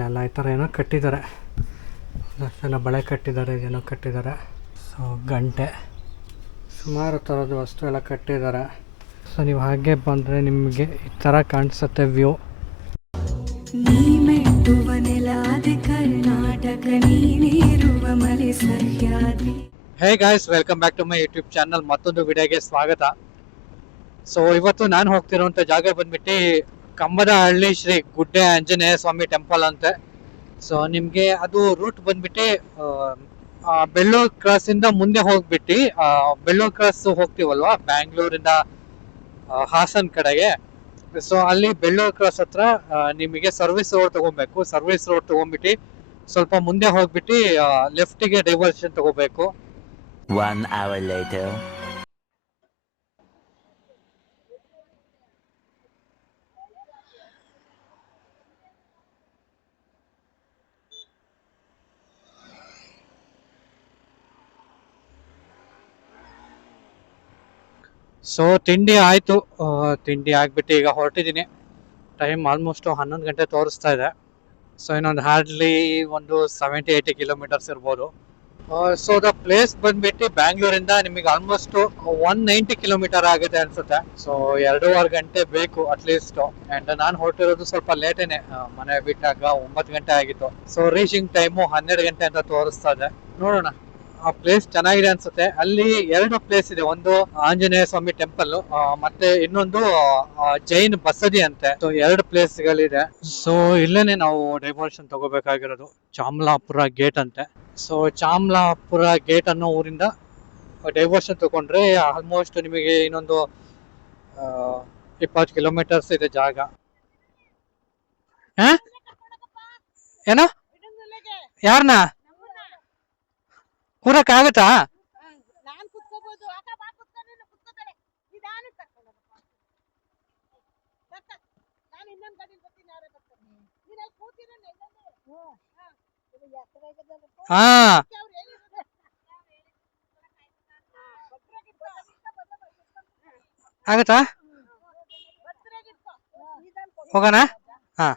ಇಲ್ಲೆಲ್ಲ ಈ ಥರ ಏನೋ ಕಟ್ಟಿದ್ದಾರೆ, ಒಂದಷ್ಟು ಜನ ಬಳೆ ಕಟ್ಟಿದ್ದಾರೆ, ಏನೋ ಕಟ್ಟಿದ್ದಾರೆ. ಸೊ ಗಂಟೆ, ಸುಮಾರು ಥರದ ವಸ್ತು ಎಲ್ಲ ಕಟ್ಟಿದ್ದಾರೆ. ಸೊ ನೀವು ಹಾಗೆ ಬಂದರೆ ನಿಮಗೆ ಈ ಥರ ಕಾಣಿಸುತ್ತೆ view. Hey guys, welcome back to my YouTube channel. ಮತ್ತೊಂದು ವಿಡಿಯೋಗೆ ಸ್ವಾಗತ. ಸೊ ಇವತ್ತು ನಾನು ಹೋಗ್ತಿರುವಂಥ ಜಾಗ ಬಂದ್ಬಿಟ್ಟು ಕಂಬದಹಳ್ಳಿ ಶ್ರೀ ಗುಡ್ಡೆ ಆಂಜನೇಯ ಸ್ವಾಮಿ ಟೆಂಪಲ್ ಅಂತೆ. ಸೊ ನಿಮಗೆ ಅದು ರೂಟ್ ಬಂದ್ಬಿಟ್ಟು ಬೆಳ್ಳೂರು ಕ್ರಾಸಿಂದ ಮುಂದೆ ಹೋಗ್ಬಿಟ್ಟು ಬೆಳ್ಳೂರು ಕ್ರಾಸ್ ಹೋಗ್ತೀವಲ್ವಾ ಬ್ಯಾಂಗ್ಳೂರಿಂದ ಹಾಸನ್ ಕಡೆಗೆ. ಸೊ ಅಲ್ಲಿ ಬೆಳ್ಳೂರು ಕ್ರಾಸ್ ಹತ್ರ ನಿಮಗೆ ಸರ್ವಿಸ್ ರೋಡ್ ತಗೋಬೇಕು. ಸರ್ವಿಸ್ ರೋಡ್ ತಗೊಂಡ್ಬಿಟ್ಟು ಸ್ವಲ್ಪ ಮುಂದೆ ಹೋಗ್ಬಿಟ್ಟು ಲೆಫ್ಟಿಗೆ ಡೈವರ್ಷನ್ ತಗೋಬೇಕು. 1 hour later. ಸೊ ತಿಂಡಿ ಆಯಿತು, ತಿಂಡಿ ಆಗಿಬಿಟ್ಟು ಈಗ ಹೊರಟಿದ್ದೀನಿ. ಟೈಮ್ ಆಲ್ಮೋಸ್ಟ್ 11 ಗಂಟೆ ತೋರಿಸ್ತಾ ಇದೆ. ಸೊ ಇನ್ನೊಂದು ಹಾರ್ಡ್ಲಿ ಒಂದು 70-80 ಕಿಲೋಮೀಟರ್ಸ್ ಇರ್ಬೋದು. ಸೊ ದ ಪ್ಲೇಸ್ ಬಂದ್ಬಿಟ್ಟು ಬ್ಯಾಂಗ್ಳೂರಿಂದ ನಿಮಗೆ ಆಲ್ಮೋಸ್ಟ್ 190 ಕಿಲೋಮೀಟರ್ ಆಗಿದೆ ಅನ್ಸುತ್ತೆ. ಸೊ 2.5 ಗಂಟೆ ಬೇಕು ಅಟ್ಲೀಸ್ಟ್. ಅಂಡ್ ನಾನು ಹೊರಟಿರೋದು ಸ್ವಲ್ಪ ಲೇಟೇನೆ, ಮನೆ ಬಿಟ್ಟಾಗ 9 ಗಂಟೆ ಆಗಿತ್ತು. ಸೊ ರೀಚಿಂಗ್ ಟೈಮು 12 ಗಂಟೆ ಅಂತ ತೋರಿಸ್ತಾ ಇದೆ. ನೋಡೋಣ. ಆ ಪ್ಲೇಸ್ ಚೆನ್ನಾಗಿದೆ ಅನ್ಸುತ್ತೆ. ಅಲ್ಲಿ 2 ಪ್ಲೇಸ್ ಇದೆ, ಒಂದು ಆಂಜನೇಯ ಸ್ವಾಮಿ ಟೆಂಪಲ್, ಮತ್ತೆ ಇನ್ನೊಂದು ಜೈನ್ ಬಸದಿ ಅಂತೆ. ಸೊ 2 ಪ್ಲೇಸ್ಗಳಿದೆ. ಸೊ ಇಲ್ಲೇನೆ ನಾವು ಡೈವರ್ಷನ್ ತಗೋಬೇಕಾಗಿರೋದು, ಚಾಮಲಾಪುರ ಗೇಟ್ ಅಂತೆ. ಸೊ ಚಾಮಲಾಪುರ ಗೇಟ್ ಅನ್ನೋ ಊರಿಂದ ಡೈವರ್ಷನ್ ತಗೊಂಡ್ರೆ ಆಲ್ಮೋಸ್ಟ್ ನಿಮಗೆ ಇನ್ನೊಂದು 20 ಕಿಲೋಮೀಟರ್ಸ್ ಇದೆ ಜಾಗ. ಏನೋ ಯಾರನ್ನ ಕೂರಕ್ ಆಗುತ್ತಾ? ಹಾ ಆಗುತ್ತಾ? ಹೋಗೋಣ. ಹಾ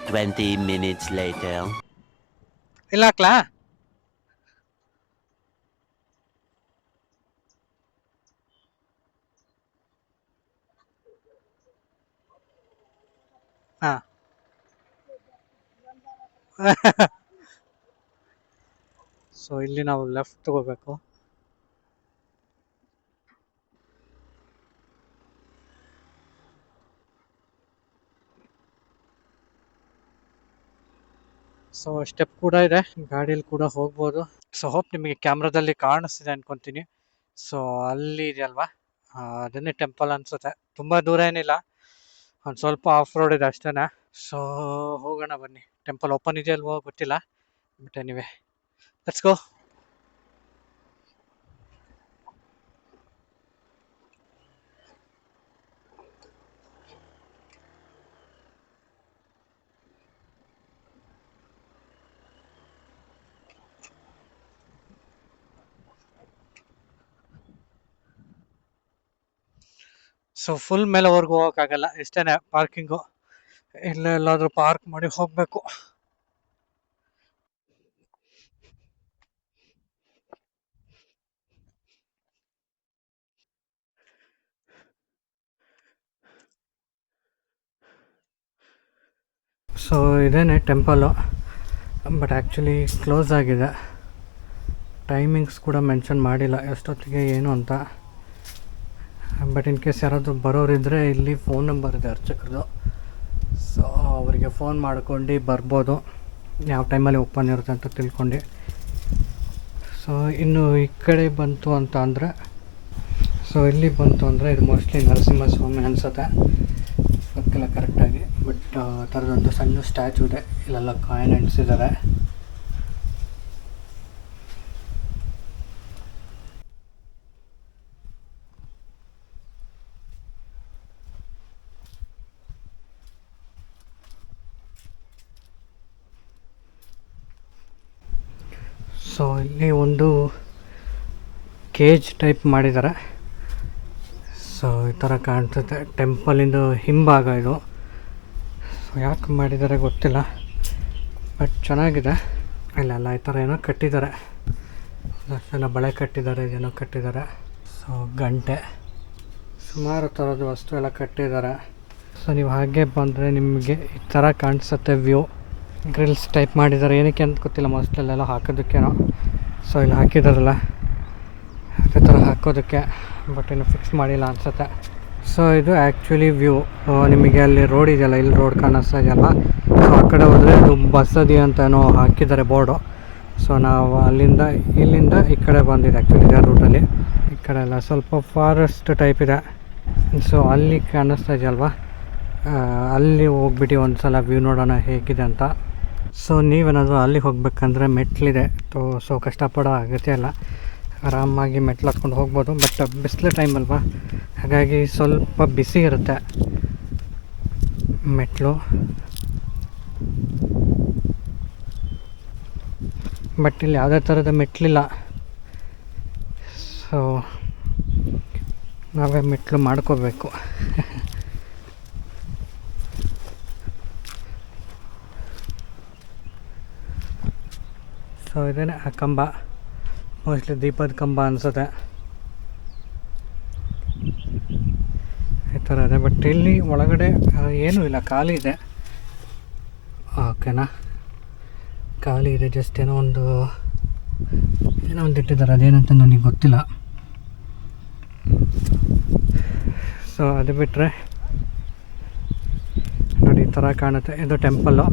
20 minutes later. ಇಲ್ಲ ಹಾಕ್ಲಾ? ಹಾ ಸೊ ಇಲ್ಲಿ ನಾವು ಲೆಫ್ಟ್ ತಗೋಬೇಕು. ಸೊ ಸ್ಟೆಪ್ ಕೂಡ ಇದೆ, ಗಾಡಿಯಲ್ಲಿ ಕೂಡ ಹೋಗ್ಬೋದು. ಸೊ ಹೋಪ್ ನಿಮಗೆ ಕ್ಯಾಮ್ರಾದಲ್ಲಿ ಕಾಣಿಸ್ತಿದೆ ಅನ್ಕೊಂತೀನಿ. ಸೊ ಅಲ್ಲಿ ಇದೆಯಲ್ವಾ, ಅದನ್ನೇ ಟೆಂಪಲ್ ಅನ್ಸುತ್ತೆ. ತುಂಬಾ ದೂರ ಏನಿಲ್ಲ, ಒಂದು ಸ್ವಲ್ಪ ಆಫ್ ರೋಡ್ ಇದೆ ಅಷ್ಟೇನೆ. ಸೊ ಹೋಗೋಣ ಬನ್ನಿ. ಟೆಂಪಲ್ ಓಪನ್ ಇದೆಯಲ್ವೋ ಗೊತ್ತಿಲ್ಲ, but anyway let's go. So full ಮೇಲೆವರೆಗೂ ಹೋಗೋಕ್ಕಾಗಲ್ಲ, ಇಷ್ಟೇನೆ ಪಾರ್ಕಿಂಗು. ಎಲ್ಲಾದ್ರೂ ಪಾರ್ಕ್ ಮಾಡಿ ಹೋಗ್ಬೇಕು. ಸೊ ಇದೇನೆ ಟೆಂಪಲು, ಬಟ್ ಆ್ಯಕ್ಚುಲಿ ಕ್ಲೋಸ್ ಆಗಿದೆ. ಟೈಮಿಂಗ್ಸ್ ಕೂಡ ಮೆನ್ಷನ್ ಮಾಡಿಲ್ಲ ಎಷ್ಟೊತ್ತಿಗೆ ಏನು ಅಂತ. ಬಟ್ ಇನ್ ಕೇಸ್ ಯಾರಾದರೂ ಬರೋರಿದ್ದರೆ ಇಲ್ಲಿ ಫೋನ್ ನಂಬರ್ ಇದೆ ಅರ್ಚಕರದು. ಸೊ ಅವರಿಗೆ ಫೋನ್ ಮಾಡ್ಕೊಂಡು ಬರ್ಬೋದು, ಯಾವ ಟೈಮಲ್ಲಿ ಓಪನ್ ಇರುತ್ತೆ ಅಂತ ತಿಳ್ಕೊಂಡು. ಸೊ ಇನ್ನು ಈ ಕಡೆ ಬಂತು ಅಂತ ಅಂದರೆ, ಸೊ ಇಲ್ಲಿ ಬಂತು ಅಂದರೆ ಇದು ಮೋಸ್ಟ್ಲಿ ನರಸಿಂಹಸ್ವಾಮಿ ಅನಿಸುತ್ತೆ, ಗೊತ್ತಿಲ್ಲ ಕರೆಕ್ಟಾಗಿ. ಬಟ್ ಥರದೊಂದು ಸಣ್ಣ ಸ್ಟ್ಯಾಚು ಇದೆ, ಇಲ್ಲೆಲ್ಲ ಕಾಯಿನ್ ಅಂಟಿಸಿದ್ದಾರೆ. ಸೊ ಇಲ್ಲಿ ಒಂದು ಕೇಜ್ ಟೈಪ್ ಮಾಡಿದ್ದಾರೆ. ಸೊ ಈ ಥರ ಕಾಣಿಸುತ್ತೆ ಟೆಂಪಲಿಂದು ಹಿಂಭಾಗ ಇದು. ಸೊ ಯಾಕೆ ಮಾಡಿದ್ದಾರೆ ಗೊತ್ತಿಲ್ಲ, ಬಟ್ ಚೆನ್ನಾಗಿದೆ. ಇಲ್ಲೆಲ್ಲ ಈ ಥರ ಏನೋ ಕಟ್ಟಿದ್ದಾರೆ, ಎಲ್ಲ ಬಳೆ ಕಟ್ಟಿದ್ದಾರೆ, ಏನೋ ಕಟ್ಟಿದ್ದಾರೆ. ಸೊ ಗಂಟೆ, ಸುಮಾರು ಥರದ ವಸ್ತು ಎಲ್ಲ ಕಟ್ಟಿದ್ದಾರೆ. ಸೊ ನೀವು ಹಾಗೆ ಬಂದರೆ ನಿಮಗೆ ಈ ಥರ ಕಾಣಿಸುತ್ತೆ ವ್ಯೂ. ಗ್ರಿಲ್ಸ್ ಟೈಪ್ ಮಾಡಿದ್ದಾರೆ, ಏನಕ್ಕೆ ಅಂತ ಗೊತ್ತಿಲ್ಲ, ಮೋಸ್ಟ್ಲಿ ಅಲ್ಲೆಲ್ಲ ಹಾಕೋದಕ್ಕೇನೋ. ಸೊ ಇಲ್ಲಿ ಹಾಕಿದಾರಲ್ಲ ಅದೇ ಥರ ಹಾಕೋದಕ್ಕೆ, ಬಟ್ ಇನ್ನು ಫಿಕ್ಸ್ ಮಾಡಿಲ್ಲ ಅನಿಸುತ್ತೆ. ಸೊ ಇದು ಆ್ಯಕ್ಚುಲಿ ವ್ಯೂ. ನಿಮಗೆ ಅಲ್ಲಿ ರೋಡ್ ಇದೆಯಲ್ಲ, ಇಲ್ಲಿ ರೋಡ್ ಕಾಣಿಸ್ತಾ ಇದೆಯಲ್ಲ, ಸೊ ಆ ಕಡೆ ಹೋದರೆ ಇದು ಬಸದಿ ಅಂತನೋ ಹಾಕಿದ್ದಾರೆ ಬೋರ್ಡು. ಸೊ ನಾವು ಇಲ್ಲಿಂದ ಈ ಕಡೆ ಬಂದಿದೆ ಆ್ಯಕ್ಚುಲಿ ಇದೇ ರೂಟಲ್ಲಿ. ಈ ಕಡೆ ಎಲ್ಲ ಸ್ವಲ್ಪ ಫಾರೆಸ್ಟ್ ಟೈಪ್ ಇದೆ. ಸೊ ಅಲ್ಲಿ ಕಾಣಿಸ್ತಾ ಇದೆಯಲ್ವ, ಅಲ್ಲಿ ಹೋಗ್ಬಿಟ್ಟು ಒಂದು ಸಲ ವ್ಯೂ ನೋಡೋಣ ಹೇಗಿದೆ ಅಂತ. ಸೊ ನೀವೇನಾದರೂ ಅಲ್ಲಿ ಹೋಗ್ಬೇಕಂದ್ರೆ ಮೆಟ್ಲಿದೆ, ಸೊ ಕಷ್ಟಪಡೋ ಅಗತ್ಯ ಇಲ್ಲ, ಆರಾಮಾಗಿ ಮೆಟ್ಲು ಹತ್ಕೊಂಡು ಹೋಗ್ಬೋದು. ಬಟ್ ಬಿಸಿಲು ಟೈಮ್ ಅಲ್ವಾ, ಹಾಗಾಗಿ ಸ್ವಲ್ಪ ಬಿಸಿ ಇರುತ್ತೆ ಮೆಟ್ಲು. ಬಟ್ ಇಲ್ಲಿ ಯಾವುದೇ ಥರದ ಮೆಟ್ಲಿಲ್ಲ, ಸೊ ನಾವೇ ಮೆಟ್ಲು ಮಾಡ್ಕೋಬೇಕು. ಸೊ ಇದೇನೆ ಆ ಕಂಬ, ಮೋಸ್ಟ್ಲಿ ದೀಪದ ಕಂಬ ಅನಿಸುತ್ತೆ, ಈ ಥರ ಇದೆ. ಬಟ್ ಇಲ್ಲಿ ಒಳಗಡೆ ಏನೂ ಇಲ್ಲ, ಖಾಲಿ ಇದೆ. ಓಕೆನಾ, ಖಾಲಿ ಇದೆ. ಜಸ್ಟ್ ಏನೋ ಒಂದು ಇಟ್ಟಿದ್ದಾರೆ, ಅದೇನಂತ ನನಗೆ ಗೊತ್ತಿಲ್ಲ. ಸೊ ಅದು ಬಿಟ್ಟರೆ ನೋಡಿ ಈ ಥರ ಕಾಣುತ್ತೆ. ಇದು ಟೆಂಪಲ್ಲು.